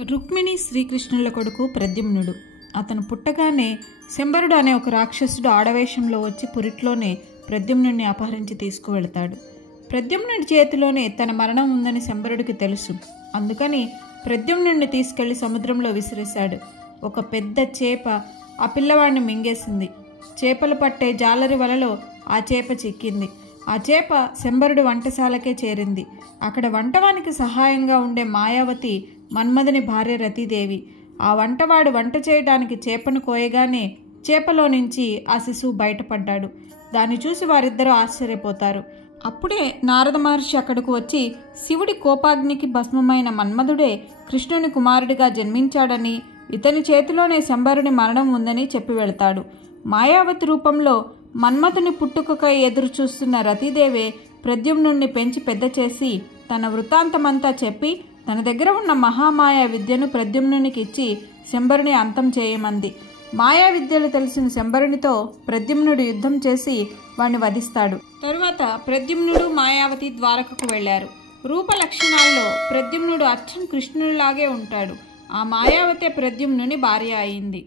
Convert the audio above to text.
రుక్మిణి శ్రీకృష్ణుల కొడుకు ప్రద్యుమ్నుడు. అతను పుట్టగానే శంబరుడు అనే ఒక రాక్షసుడు ఆడవేషంలో వచ్చి పురిట్లోనే ప్రద్యుమ్నుడిని అపహరించి తీసుకువెళతాడు. ప్రద్యుమ్నుడి చేతిలోనే తన మరణం ఉందని శంబరుడికి తెలుసు. అందుకని ప్రద్యుమ్నుడిని తీసుకెళ్లి సముద్రంలో విసిరేశాడు. ఒక పెద్ద చేప ఆ పిల్లవాడిని మింగేసింది. చేపలు పట్టే జాలరి వలలో ఆ చేప చిక్కింది. ఆ చేప శంబరుడి వంటశాలకే చేరింది. అక్కడ వంటవానికి సహాయంగా ఉండే మాయావతి మన్మథుని భార్య రతీదేవి. ఆ వంటవాడు వంట చేయడానికి చేపను కోయగానే చేపలో నుంచి ఆ శిశువు బయటపడ్డాడు. దాన్ని చూసి వారిద్దరూ ఆశ్చర్యపోతారు. అప్పుడే నారద మహర్షి అక్కడకు వచ్చి శివుడి కోపాగ్నికి భస్మమైన మన్మథుడే కృష్ణుని కుమారుడిగా జన్మించాడని, ఇతని చేతిలోనే శంబరుని మరణం ఉందని చెప్పి వెళతాడు. మాయావతి రూపంలో మన్మథుని పుట్టుకకై ఎదురు చూస్తున్న రతీదేవే ప్రద్యుమ్నుడిని పెంచి పెద్ద చేసి తన వృత్తాంతమంతా చెప్పి తన దగ్గర ఉన్న మహామాయా విద్యను ప్రద్యుమ్నునికి ఇచ్చి శంబరుని అంతం చేయమంది. మాయా విద్యలు తెలిసిన శంబరునితో ప్రద్యుమ్నుడు యుద్ధం చేసి వాణ్ణి వధిస్తాడు. తరువాత ప్రద్యుమ్నుడు మాయావతి ద్వారకకు వెళ్లారు. రూప లక్షణాల్లో ప్రద్యుమ్నుడు అచ్చం కృష్ణునిలాగే ఉంటాడు. ఆ మాయావతే ప్రద్యుమ్నుని భార్య అయింది.